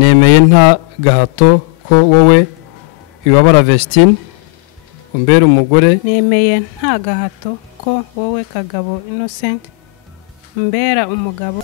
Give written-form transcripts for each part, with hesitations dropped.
nemeye nta gahato ko wowe Wibabara Vestine umbera umugore. Nemeye nta gahato ko wowe Kagabo Innocent umbera umugabo.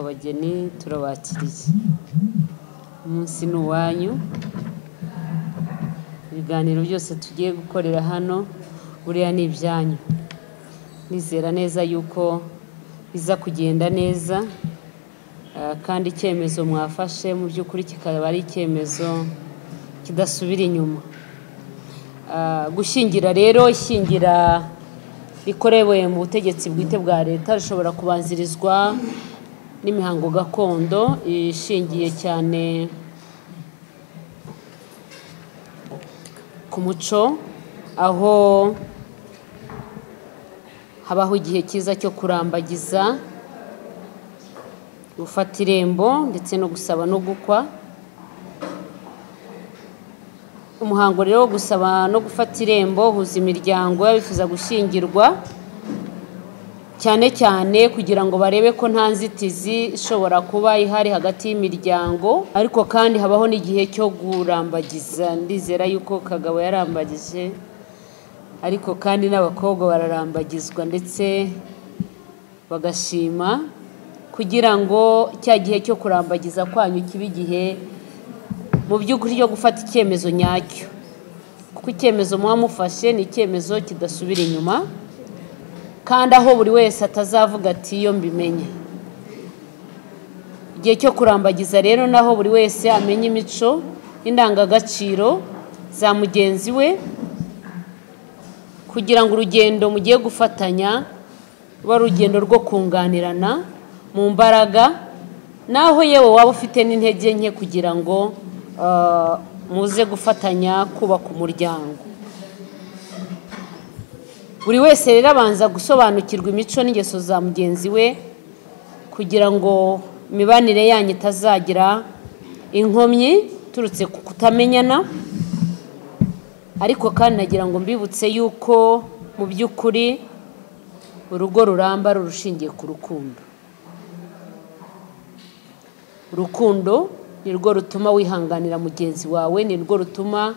Abageni turabakiriye umunsi n'uwanyu. Ibiganiro byose tugiye gukorera hano buriya ni ibyanyu. Nizera neza yuko biza kugenda neza kandi icyemezo mwafashe mu by'ukuri kikaba ari icyemezo kidasubira inyuma. Gushyingira rero, ishyingira rikorewe mu butegetsi bwite bwa leta rishobora kubanzirizwa n'imihango gakondo ishingiye cyane ku muco, aho habaho igihe cyiza cyo kurambagiza, gufata irembo ndetse no gusaba no gukwa. Umuhango rero wo gusaba no gufata irembo uhuza imiryango y'abifuza gushyingirwa, cyane cyane kugira ngo barebe ko nta nzitizi ishobora kuba ihari hagati y'imiryango, ariko kandi habaho n'igihe cyo gurambagiza. Ndizera yuko Kagabo yarambagije, ariko kandi n'abakobwa bararambagizwa ndetse bagashima, kugira ngo cya gihe cyo kurambagiza kwanyu kibe igihe mu by'ukuri cyo gufata icyemezo nyacyo, kuko icyemezo muba mufashe ni icyemezo kidasubira inyuma, kandi aho buri wese atazavuga ati iyo mbimenye. Igihe cyo kurambagiza rero naho buri wese amenya imico n'indangagaciro za mugenzi we, kugira ngo urugendo mugiye gufatanya ruba urugendo rwo kunganirana mu mbaraga, naho yewe waba ufite n'intege nke kugira ngo muze gufatanya kubaka umuryango. Buri wese rero abanza gusobanukirwa imico n'ingeso za mugenzi we, kugira ngo imibanire yanyu itazagira inkomyi turutse ku kutamenyana. Ariko kandi nagira ngo mbibutse yuko mu by'ukuri urugo ruramba rurushingiye ku rukundo. Urukundo ni rwo rutuma wihanganira mugenzi wawe, ni rwo rutuma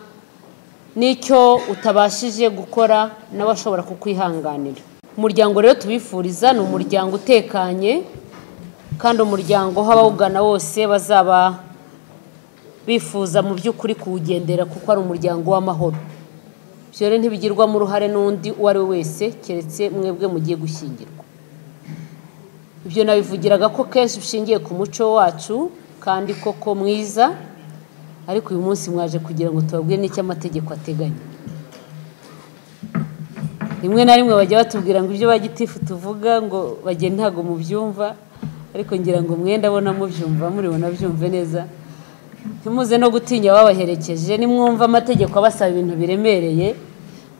n'icyo utabashije gukora nawe ashobora kukwihanganira. Umuryango rero tubifuriza ni umuryango utekanye, kandi umuryango w'abawugana wose bazaba bifuza mu by'ukuri kuwugendera, kuko ari umuryango w'amahoro. Ibyo rero ntibigirwamo uruhare n'undi uwo ari we wese keretse mwebwe mugiye gushyingirwa. Ibyo nabivugiraga ko kenshi bishingiye ku muco wacu kandi koko mwiza, ariko uyu munsi mwaje kugira ngo tubabwire n'icyo amategeko ateganya. Rimwe na rimwe bajya batubwira ngo ibyo bagitifu tuvuga ngo bageni ntago mubyumva, ariko ngira ngo mwenda abona mubyumva, muribona byumve neza. ntimuze no gutinya babaherekeje nimwumva amategeko abasaba ibintu biremereye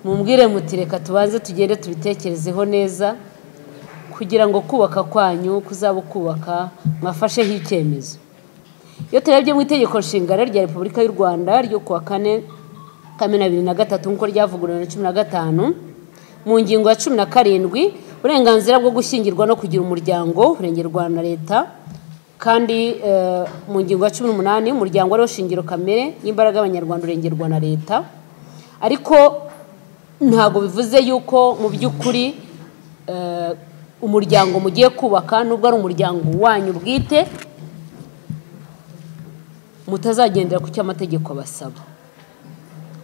mumbwire muti reka tubanze tugende tubitekerezeho neza kugira ngo kubaka kwanyu kuzaba kubaka mwafasheho icyemezo. Iyo turebye mu itegeko nshinga rya Repubulika y'u Rwanda ryo kuwa 4 Kamena 2003 nkuko ryavuguruwe na 15 mu ngingo ya 17 uburenganzira bwo gushyingirwa no kugira umuryango urengerwa na leta, kandi mu ngingo ya 18 umuryango ari shingiro kamere n'imbaraga abanyarwanda urengerwa na leta. Ariko ntago bivuze yuko mu by'ukuri umuryango mugiye kubaka nubwo ari umuryango wanyu bwite mutazagendera ku cy'amategeko basaba,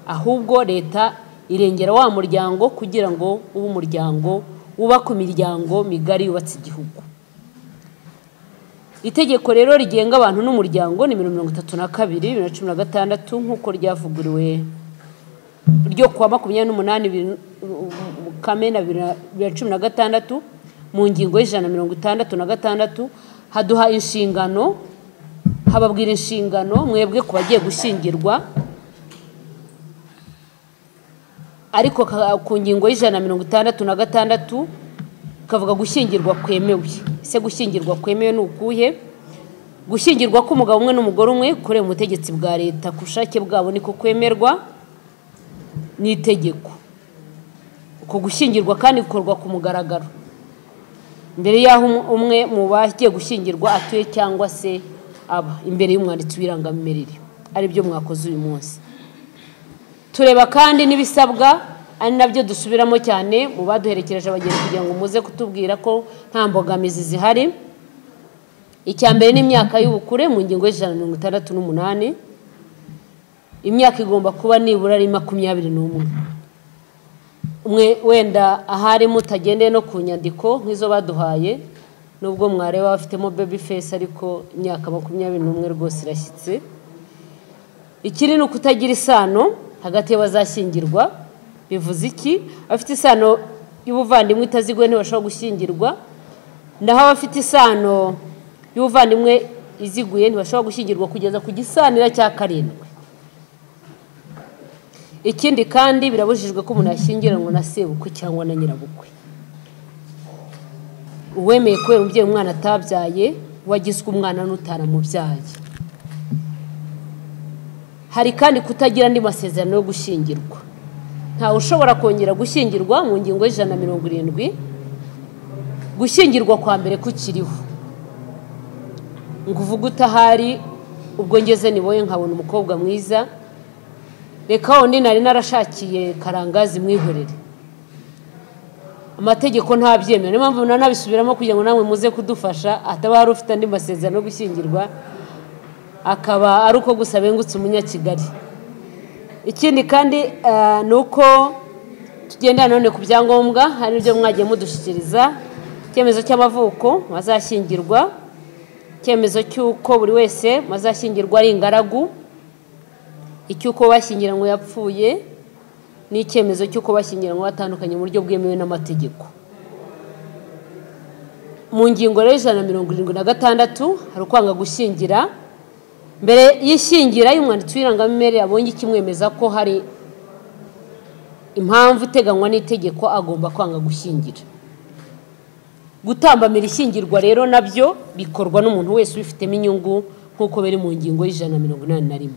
ahubwo leta irengera wa muryango kugira ngo ubu umuryango wubaka imiryango migari yubatse igihugu. Itegeko rero rigenga abantu n'umuryango ni 32/2016 nkuko ryavuguriwe ryo kuwa 28 Kamena 2016 mu ngingo y'166 haduha inshingano, hababwira inshingano mwebwe kubagiye gushyingirwa. Ariko ku ngingo y'166 kavuga gushyingirwa kwemewe. Ese gushyingirwa kwemewe n'ukuhe? Gushyingirwa k'umugabo umwe n'umugore umwe kure mu butegetsi bwa leta kushake bwabo niko kwemerwa n'itegeko. Uko gushyingirwa kandi gukorwa ku mugaragaro mbere yaho umwe mu bagiye gushyingirwa atuye cyangwa se aba imbere y'umwanditsi w'irangamimerere. Ari byo mwakoze uyu munsi. Tureba kandi n'ibisabwa ari nabyo dusubiramo cyane mu baduherekereje abageni kugira ngo muze kutubwira ko nta mbogamizi zihari. Icyambere n'imyaka y'ubukure mu ngingo y'168 imyaka igomba kuba nibura ari 21. Umwe wenda ahari mutagendeye no ku nyandiko nk'izo baduhaye nubwo mwareba bafitemo baby face ariko imyaka 21 rwose irashyitse. Ikiri no kutagira isano hagati y'abazashyingirwa. Bivuze iki? Afite isano y'ubuvandimwe itazigwe ntibashobora gushyingirwa, naho abafite isano y'ubuvandimwe iziguye ntibashobora gushyingirwa kugeza ku gisanira cya 7. Ikindi kandi birabujijwe ko umuntu yashyingiranwa na sebukwe cyangwa na nyirabukwe. Uwemeye kubera umubyeyi umwana atabyaye wagizwe umwana n'utaramubyaye. Hari kandi kutagira andi masezerano yo gushyingirwa. Nta ushobora kongera gushyingirwa mu ngingo y'170 gushyingirwa kwa mbere kukiriho. Nguvuga utahari ubwo ngeze Niboye nkabona umukobwa mwiza, reka wundi nari narashakiye karangazi mwihorere. Amategeko ntabyemera. Niyo mpamvu nanabisubiramo kugira ngo namwe muze kudufasha ataba hari ufite andi masezerano yo gushyingirwa akaba ari uko gusa bengutse umunyakigali. Ikindi kandi nuko tugenda none ku byangombwa hari byo mwagiye mudushikiriza: icyemezo cy'amavuko bazashyingirwa, icyemezo cy'uko buri wese bazashyingirwa ari ingaragu, icyuko bashyingiranywe yapfuye, n'icyemezo cy'uko bashyingiranywe batandukanye mu buryo bwemewe n'amategeko. Mu ngingo rero 176 hari kwanga gushyingira mbere y'ishyingira y'umwanditsi w'irangamimerere abonye ikimwemeza ko hari impamvu iteganywa n'itegeko agomba kwanga gushyingira. Gutambamira ishyingirwa rero nabyo bikorwa n'umuntu wese ubifitemo inyungu nk'uko biri mu ngingo y'181.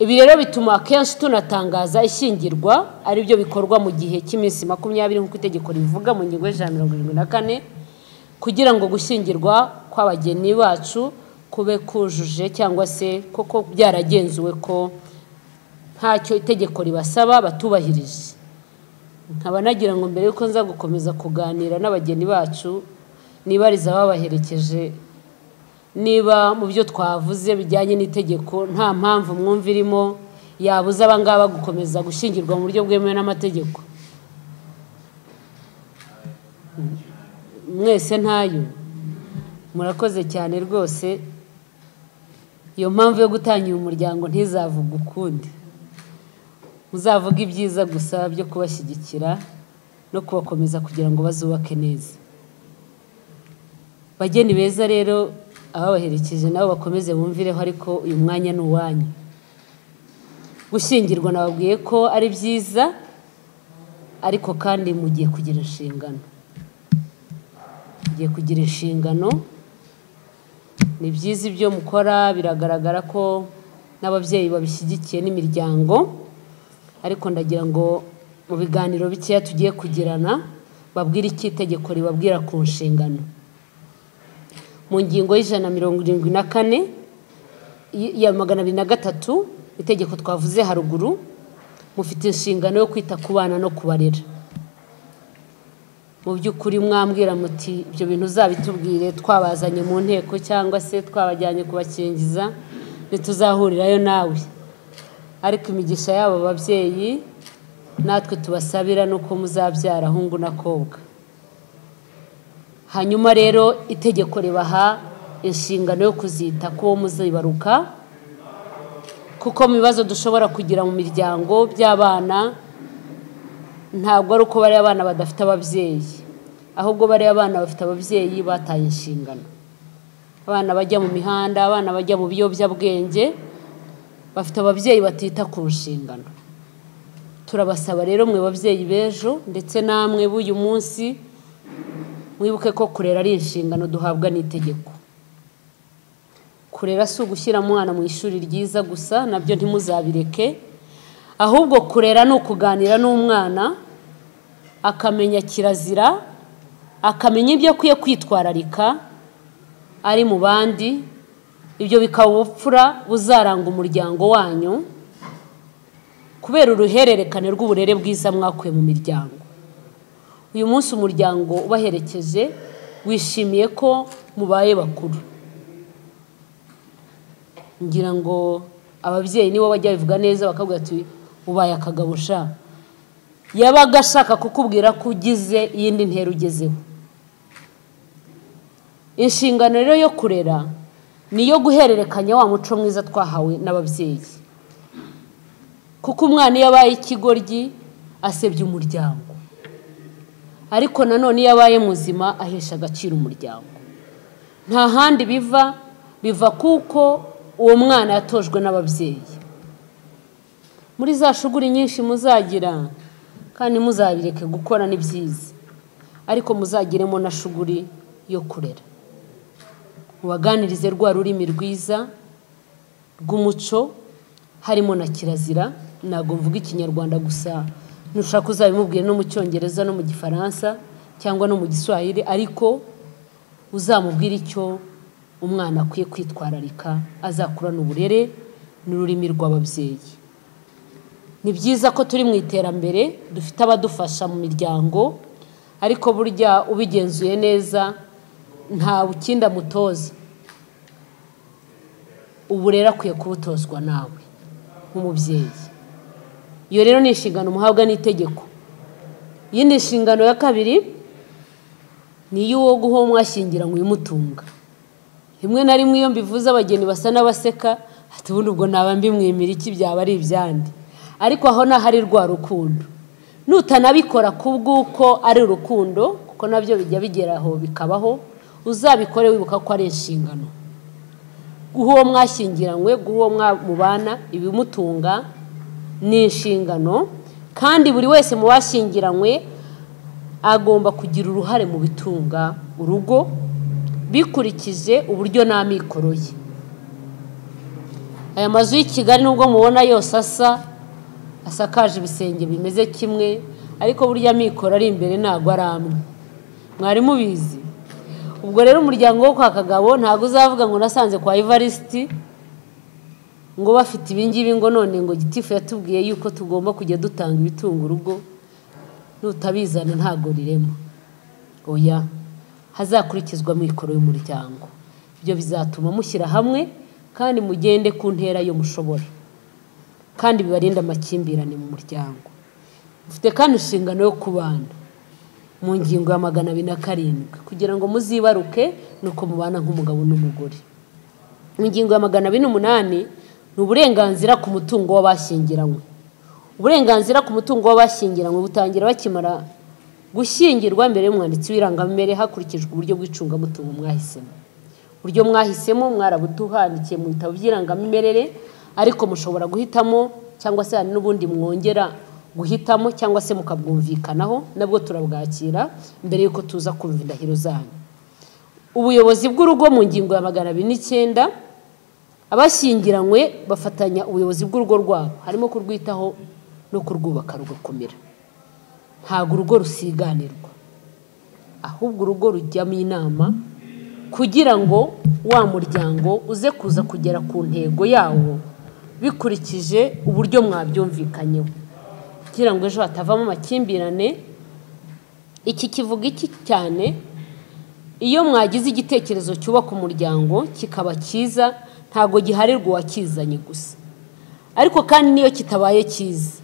Ibi rero bituma kenshi tunatangaza ishyingirwa ari byo bikorwa mu gihe cy'iminsi 20 nk'uko itegeko rivuga mu ngingo y'174 kugira ngo gushyingirwa kw'abageni bacu kube kujuje cyangwa se koko byaragenzuwe ko ntacyo itegeko ribasaba batubahirije. Nkaba nagira ngo mbere yuko nza gukomeza kuganira n'abageni bacu nibariza babaherekeje niba mu byo twavuze bijyanye n'itegeko nta mpamvu mwumvirimo yabuza abangaba gukomeza gushyingirwa mu buryo bwemewe n'amategeko. Mwese ntayo murakoze cyane rwose. Iyo mpamvu yo gutangira umuryango ntizavuga ukundi, muzavuga ibyiza gusa byo kubashyigikira no kubakomeza kugira ngo bazubake neza. Bageni beza rero ababaherekeje nabo bakomeze bumvireho, ariko uyu mwanya ni uwanyu. Gushyingirwa nababwiye ko ari byiza, ariko kandi mugiye kugira inshingano. Mugiye kugira inshingano, ni byiza ibyo mukora, biragaragara ko n'ababyeyi babishyigikiye n'imiryango, ariko ndagira ngo mu biganiro bikeya tugiye kugirana babwire iki itegeko ribabwira ku nshingano. Mu ngingo y'174 ya 203 itegeko twavuze haruguru, mufite inshingano yo kwita ku bana no kubarera. Mu by'ukuri mwambwira muti ibyo bintu uzabitubwire twabazanye mu nteko cyangwa se twabajyanye kubakingiza ntituzahurirayo nawe, ariko imigisha y'abo babyeyi natwe tubasabira nuko muzabyara hungu na kobwa. Hanyuma rero itegeko ribaha inshingano yo kuzita ko muzibaruka, kuko mu bibazo dushobora kugira mu miryango by'abana ntabwo ari uko bari abana badafite ababyeyi, ahubwo bari abana bafite ababyeyi bataye inshingano. Abana bajya mu mihanda, abana bajya mu biyobyabwenge, bafite ababyeyi batita ku nshingano. Turabasaba rero mwe babyeyi b'ejo ndetse namwe b'uyu munsi, mwibuke ko kurera ari inshingano duhabwa n'itegeko. Kurera si ugushyira umwana mu ishuri ryiza gusa, nabyo ntimuzabireke, ahubwo kurera ni ukuganira n'umwana akamenya kirazira, akamenya ibyo akwiye kwitwararika ari mu bandi. Ibyo bikaba ubupfura buzaranga umuryango wanyu, kubera uruhererekane rw'uburere bwiza mwakuye mu miryango. Uyu munsi umuryango ubaherekeje wishimiye ko mubaye bakuru. Ngira ngo ababyeyi nibo bajya bivuga neza bakavuga ati ubaye akagabo sha, yabaga ashaka kukubwira ko ugize iyindi ntera ugezeho. Inshingano rero yo kurera niyo guhererekanya wa muco mwiza twahawe n'ababyeyi, kuko umwana iyo abaye ikigoryi asebya umuryango, ariko nanone iyo abaye muzima ahesha agaciro umuryango. Nta handi biva kuko uwo mwana yatojwe n'ababyeyi. Muri za shuguri nyinshi muzagira, kandi muzabireke gukora ni byiza, ariko muzagiremo na shuguri yo kurera. Mubaganirize rwa rurimi rwiza rw'umuco, harimo na kirazira. Ntabwo mvuga ikinyarwanda gusa, nushaka uzabimubwire no mu cyongereza no mu gifaransa cyangwa no mu giswahili, ariko uzamubwira icyo umwana akwiye kwitwararika azakurana uburere n'ururimi rw'ababyeyi. Ni byiza ko turi mu iterambere, dufite abadufasha mu miryango, ariko burya ubigenzuye neza nta ukinda mutoza. Uburere akwiye kubutozwa nawe nk'umubyeyi. Iyo rero ni inshingano muhabwa n'itegeko. Iyindi nshingano ya kabiri ni iy'uwo guha uwo mwashyingiranywe ibimutunga. Rimwe na rimwe iyo mbivuze abageni basa n'abaseka, ati ubundi ubwo naba mbimwimira iki, byaba ari ibyandi. Ariko aho nahari rwa rukundo, nutanabikora kubw'uko ari urukundo, kuko nabyo bijya bigeraho bikabaho, uzabikore wibuka ko ari inshingano. Guha uwo mwashyingiranywe, guha uwo mubana ibimutunga ni inshingano, kandi buri wese mu bashyingiranywe agomba kugira uruhare mu bitunga urugo bikurikije uburyo n'amikoro ye. Aya mazu y'i Kigali nubwo mubona yose asakaje ibisenge bimeze kimwe, ariko burya amikoro ari imbere ntabwo ari amwe. Mwari mubizi? Ubwo rero umuryango wo kwa Kagabo ntabwo uzavuga ngo nasanze kwa Evariste ngo bafite ibingibi ngo none ngo gitifu yatubwiye yuko tugomba kujya dutanga ibitunga urugo, nutabizana ntago rirema. Oya, hazakurikizwa amikoro y'umuryango. Ibyo bizatuma mushyira hamwe kandi mugende ku ntera yo mushobora, kandi bibarinda amakimbirane mu muryango. Mufite kandi inshingano yo kubana mu ngingo ya 207 kugira ngo muzibaruke nuko mubana nk'umugabo n'umugore. Mu ngingo ya 208 ni uburenganzira ku mutungo w'abashyingiranywe. Uburenganzira ku mutungo w'abashyingiranywe butangira bakimara gushyingirwa mbere y'umwanditsi w'irangamimerere hakurikijwe uburyo bw'icungamutungo mwahisemo. buryo mwahisemo mwarabuduhandikiye mu bitabo by'irangamimerere, ariko mushobora guhitamo cyangwa se hari n'ubundi mwongera guhitamo cyangwa se mukabwumvikanaho, nabwo turabwakira mbere yuko tuza kumva indahiro zanyu. Ubuyobozi bw'urugo mu ngingo ya 209, abashyingiranywe bafatanya ubuyobozi bw'urugo rwabo, harimo kurwitaho no kurwubaka rugakomera. Ntabwo urugo rusiganirwa, ahubwo urugo rujyamo inama kugira ngo wa muryango uze kuza kugera ku ntego yawo bikurikije uburyo mwabyumvikanyeho, kugira ngo ejo hatavamo amakimbirane. Iki kivuga iki cyane, iyo mwagize igitekerezo cyubaka umuryango kikaba cyiza, ntago giharirwa uwakizanye gusa, ariko kandi niyo kitabaye cyiza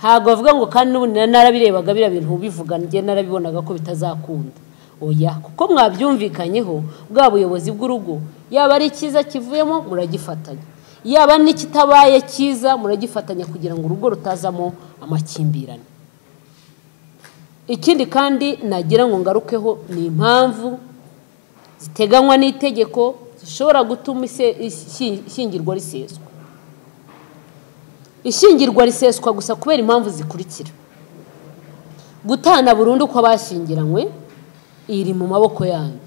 ntago bavuga ngo kandi n'ubundi narabirebaga bira bintu ubivuga njye narabibonaga ko bitazakunda. Oya, kuko mwabyumvikanyeho bwa buyobozi bw'urugo, yaba ari cyiza kivuyemo muragifatanya, yaba n'ikitabaye cyiza muragifatanya kugira ngo urugo rutazamo amakimbirane. Ikindi kandi nagira ngo ngarukeho ni impamvu ziteganywa n'itegeko zishobora gutuma ishyingirwa riseswa. Ishyingirwa riseswa gusa kubera impamvu zikurikira: gutana burundu kw'abashyingiranywe iri mu maboko yanyu.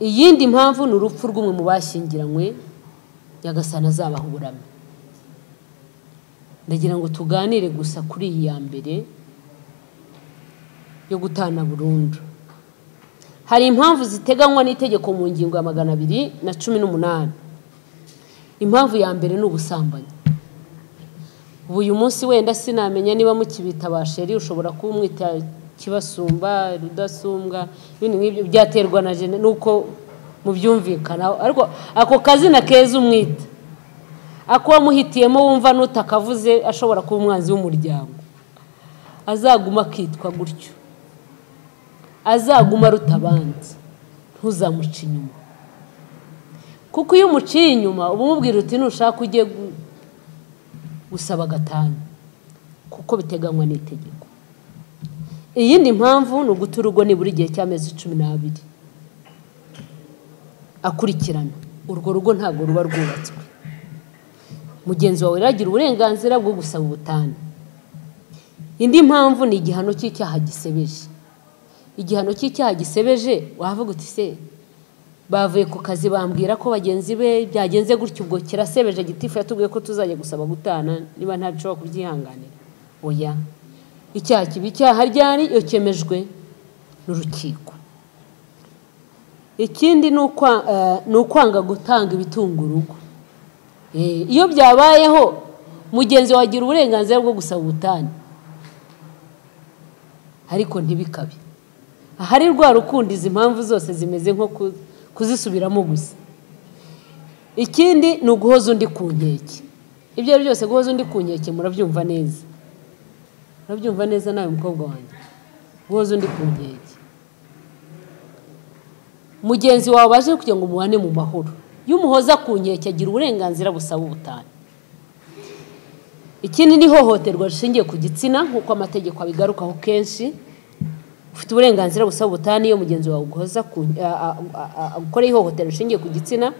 Iyindi mpamvu ni urupfu rw'umwe mu bashyingiranywe, Nyagasani azabaha uburame. Ndagira ngo tuganire gusa kuri iyi ya mbere yo gutana burundu. Hari impamvu ziteganywa n'itegeko mu ngingo ya 218. Impamvu ya mbere ni ubusambanyi. Uyu munsi wenda sinamenya niba mukibita basheri, ushobora kumwita kibasumba, rudasumbwa, ibintu nk'ibyo byaterwa na jene nuko mubyumvikana, ariko ako kazina keza umwita ako wamuhitiyemo wumva nutakavuze ashobora kuba umwanzi w'umuryango, azaguma akitwa gutyo, azaguma rutabandi, ntuzamuca inyuma. Kuko iyo umuciye inyuma uba umubwira uti nushaka ujye gusaba gatanya, kuko biteganywa n'itegeko. Iyindi mpamvu ni uguta urugo nibura igihe cy'amezi 12 akurikirana. Urwo rugo ntabwo ruba rwubatswe, mugenzi wawe ragira uburenganzira bwo gusaba ubutane. Indi mpamvu ni igihano cy'icyaha gisebeje. Igihano cy'icyaha gisebeje wavuga uti se bavuye ku kazi bambwira ko bagenzi be byagenze gutyo, ubwo kirasebeje, gitifu yatubwiye ko tuzajya gusaba gutana niba ntacyo kubyihanganira. Oya, icyaha kibi cyaha ryari iyo cyemejwe n'urukiko. Ikindi ni ukwanga gutanga ibitunga urugo. Iyo byabayeho mugenzi wagira uburenganzira bwo gusaba ubutane, ariko ntibikabe. Ahari rwa rukundo izi mpamvu zose zimeze nko kuzisubiramo gusa. Ikindi ni uguhoza undi ku nkeke. Ibyo ari byose guhoza undi ku nkeke murabyumva neza. Murabyumva neza nawe mukobwa wanjye. Guhoza undi ku nkeke. Mugenzi wawe baje kugira ngo muhane mu mahoro. Iyo umuhoza ku nkeke agira uburenganzira busaba ubutane. Ikindi ni hohoterwa rishingiye ku gitsina, nk'uko amategeko abigarukaho kenshi. Ufite uburenganzira busaba ubutane iyo mugenzi wawe uguhoza gukora ihohoterwa rishingiye ku gitsina.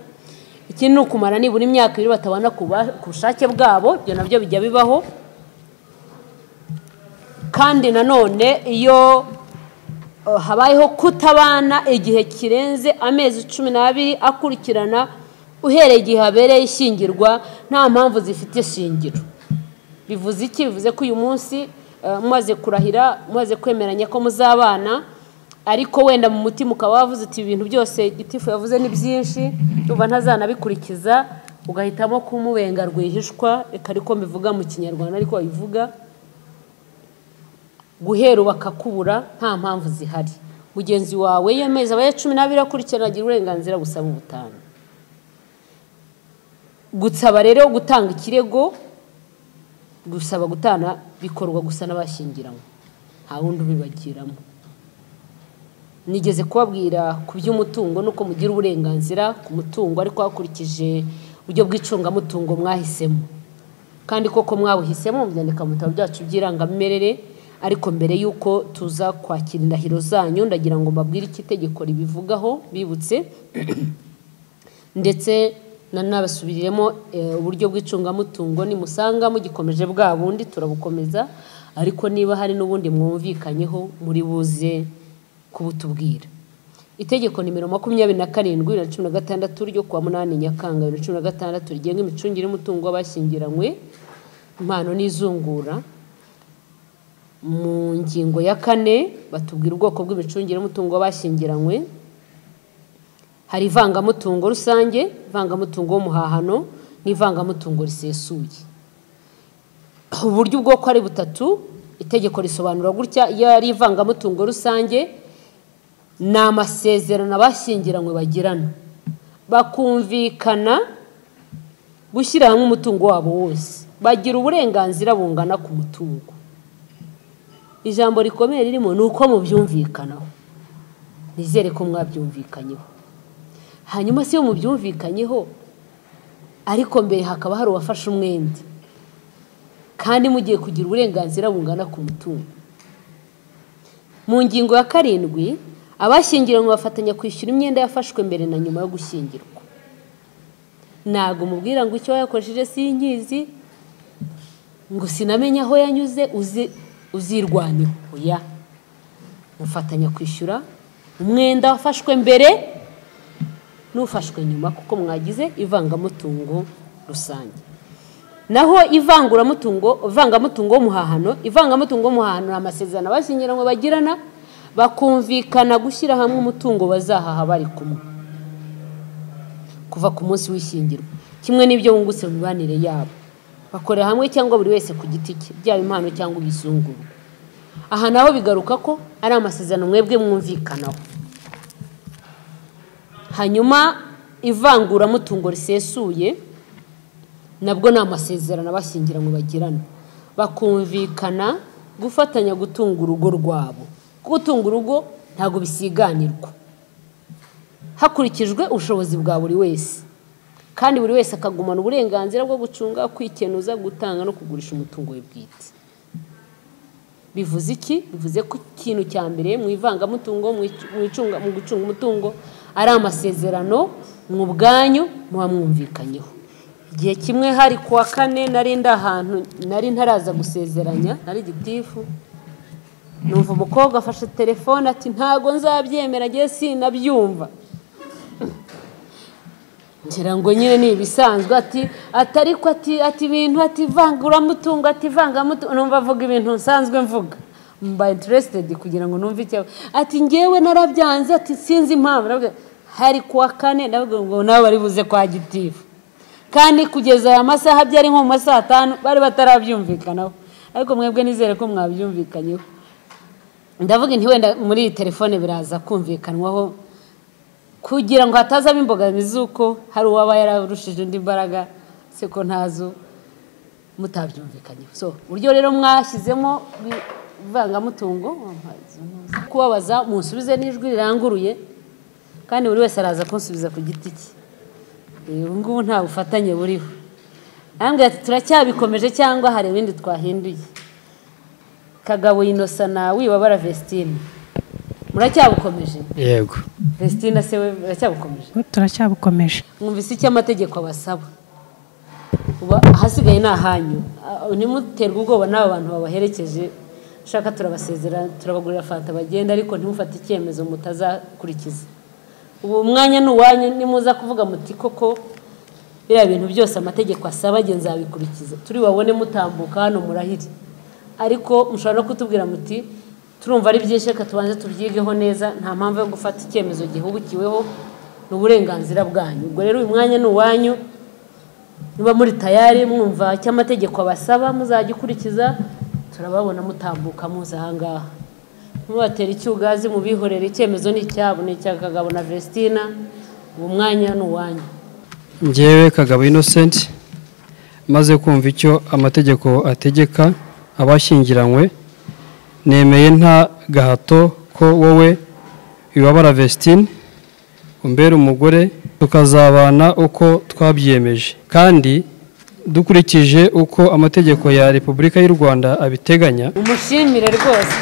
Ikindi ni ukumara nibura imyaka 2 batabana ku bushake bwabo, ibyo nabyo bijya bibaho. Kandi nanone iyo habayeho kutabana igihe kirenze amezi 12 akurikirana uhereye igihe habereye ishyingirwa nta mpamvu zifite shingiro. Bivuze iki? Bivuze ko uyu munsi mumaze kurahira, mumaze kwemeranya ko muzabana, ariko wenda mu mutima ukaba wavuze uti ibintu byose gitifu yavuze ni byinshi, uba ntazanabikurikiza, ugahitamo kumubenga rwihishwa, reka ariko mbivuga mu Kinyarwanda ariko babivuga, guhera bakakubura nta mpamvu zihari. Mugenzi wawe yemeza abaye 12 akurikirana agira uburenganzira gusaba ubutane. Gutsaba rero gutanga ikirego, gusaba gutana bikorwa gusa n'abashyingiranywe, nta wundi ubibagiramo. Nigeze kubabwira ku by'umutungo nuko mugira uburenganzira ku mutungo, ariko hakurikije uburyo bw'icungamutungo mwahisemo, kandi koko mwabuhisemo byandika mu bitabo byacu by'irangamimerere. ariko mbere y'uko tuza kwakira indahiro zanyu ndagira ngo mbabwire iki itegeko ribivugaho bibutse ndetse nanabasubiriremo uburyo bw'icungamutungo nimusanga mugikomeje bwa bundi turabukomeza ariko niba hari n'ubundi mwumvikanyeho muri buze kubutubwira. Itegeko nimero 27/2016 ryo kuwa 8 Nyakanga 2016 rigenga imicungire y'umutungo w'abashyingiranywe impano n'izungura. Mu ngingo ya 4 batubwira ubwoko bw'imicungire y'umutungo w'abashyingiranywe. Hari ivangamutungo rusange, ivangamutungo w'umuhahano n'ivangamutungo risesuye. Uburyo bwo ko ari butatu itegeko risobanura gutya: iyo ari ivangamutungo rusange ni amasezerano abashyingiranywe bagirana bakumvikana gushyira hamwe umutungo wabo wose, bagira uburenganzira bungana ku mutungo. Ijambo rikomeye ririmo ni uko mubyumvikanaho, nizere ko mwabyumvikanyeho. Hanyuma si yo mubyumvikanyeho ariko mbere hakaba hari uwafashe umwenda kandi mugiye kugira uburenganzira bungana ku mutungo. Mu ngingo ya 7 abashyingiranywe bafatanya kwishyura imyenda yafashwe mbere na nyuma yo gushyingirwa. Ntago mubwira ngo icyo yakoresheje sinkizi ngo sinamenya aho yanyuze uzirwanyeho, oya, mufatanya kwishyura umwenda wafashwe mbere n'ufashwe nyuma kuko mwagize ivangamutungo rusange. Naho ivangamutungo w'umuhahano, ivangamutungo w'umuhahano ni amasezerano abashyingiranywe bagirana bakumvikana gushyira hamwe umutungo bazahaha bari kumwe kuva ku munsi w'ishyingirwa, kimwe n'ibyo bungutse mu mibanire yabo, bakorera hamwe cyangwa buri wese ku giti cye, byaba impano cyangwa ibisunguru. Aha naho bigaruka ko ari amasezerano mwebwe mwumvikanaho. Hanyuma ivanguramutungo risesuye nabwo ni amasezerano abashyingiranywe bagirana bakumvikana gufatanya gutunga urugo rwabo. Gutunga urugo ntago bisiganirwa, hakurikijwe ubushobozi bwa buri wese, kandi buri wese akagumana uburenganzira bwo gucunga, kwikenuza, gutanga no kugurisha umutungo we bwite. Bivuze iki? Bivuze ko ikintu cya mbere mu ivangamutungo mu gucunga umutungo ari amasezerano mu bwanyu muba mwumvikanyeho. Igihe kimwe hari kuwa 4 nari ndahantu nari ntaraza gusezeranya, nari gitifu, numva umukobwa afashe telefone ati ntago nzabyemera giye sinabyumva. Ngira ngo nyine ni ibisanzwe ariko ati ibintu vanguramutungo vangamutungo, numva avuga ibintu nsanzwe mvuga, mba interested kugira ngo numve icyo ngewe narabyanze sinzi impamvu. Hari kuwa 4 ndavuga ngo nawe bari buze kwa gitifu, kandi kugeza aya masaha byari nko mu masaha 5 bari batarabyumvikanaho, ariko mwebwe nizere ko mwabyumvikanyeho. Ndavuga nti wenda muri iyi telefone biraza kumvikanwaho kugira ngo hatazamo imbogamizi uko hari uwaba yararushije indi mbaraga se ko ntazo mutabyumvikanyeho. So buryo rero mwashyizemo ivangamutungo kubabaza munsubize n'ijwi riranguruye, kandi buri wese araza kunsubiza ku giti cye. Ubu ngubu nta bufatanye buriho. Ambwira ati turacyabikomeje cyangwa hari ibindi twahinduye. Kagabo Innocent na Wibabara Vestine muracyabukomeje? Yego. Vestine se we muracyabukomeje? Turacyabukomeje. Mwumvise icyo amategeko abasaba. Uba hasigaye nahanyu, ntimuterwe ubwoba n'abo bantu babaherekeje. Shaka turabasezera, turabagurira fanta bagenda, ariko ntimufate icyemezo mutazakurikiza. Ubu umwanya n'uwanyu nimuza kuvuga muti koko biriya bintu byose amategeko asaba genza bikurikiza, turi babone mutambuka hano murahiri. Ariko mushobora no kutubwira muti turumva ari byinshi reka tubanze tubyigeho neza, nta mpamvu yo gufata icyemezo gihubukiweho n'uburenganzira bwanyu. Ubwo rero uyu mwanya n'uwanyu, niba muri tayari mwumva icyo amategeko abasaba muzagikurikiza, turababona mutambuka muza ahangaha. Mubatera icyugazi mubihorera, icyemezo ni cyabo, ni cya Kagabo na Vestine. Uwo mwanya n'uwanyu. Njyewe Kagabo Innocent maze kumva icyo amategeko ategeka abashyingiranywe, nemeye nta gahato ko wowe Wibabara Vestine umbera umugore tukazabana uko twabyemeje, kandi dukurikije uko amategeko ya Repubulika y'u Rwanda abiteganya. Umushimire rwose.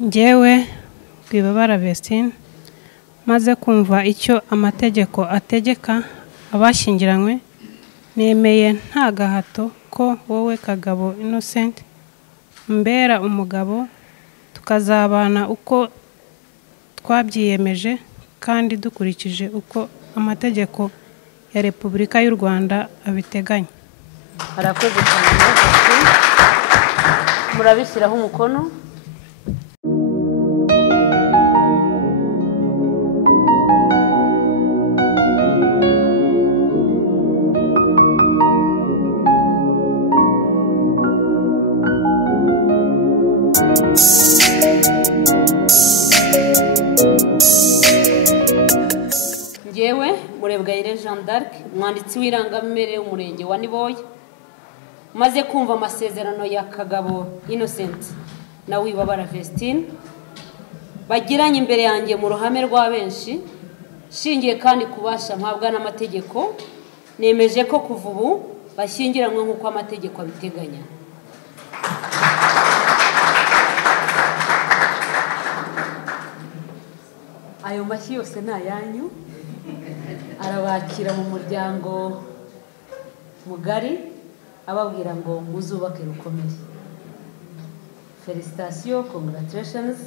Njyewe Wibabara Vestine maze kumva icyo amategeko ategeka abashyingiranywe, nemeye nta gahato ko wowe Kagabo Innocent mbera umugabo, tukazabana uko twabyiyemeje kandi dukurikije uko amategeko ya Repubulika y'u Rwanda abiteganya. Harakoze cyane. Murabishyiraho umukono. Njyewe Murebwayire Jean d'Arc, umwanditsi w'irangamimerere w'umurenge wa Niboye, maze kumva amasezerano ya Kagabo Innocent na Wibabara Vestine bagiranye imbere yanjye mu ruhame rwa benshi, shingiye kandi kubasha mpabwa n'amategeko, nemeje ko kuva ubu bashyingiranywe nk'uko amategeko abiteganya. Ayo mashyi yose ni ayanyu, arabakira mu muryango mugari, ababwira ngo muzubake rukomeye. Félicitations, congratulations.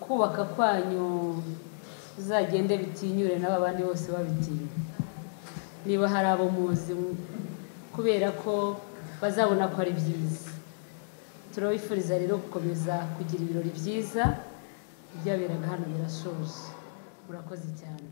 Kubaka kwanyu uzagende bitinyure n'abandi bose babitinya. Niba hari abo muzi kubera ko bazabona ko ari byiza. Turabifuriza rero gukomeza kugira ibirori byiza. Ibyaberaga hano birashoje. Murakoze cyane.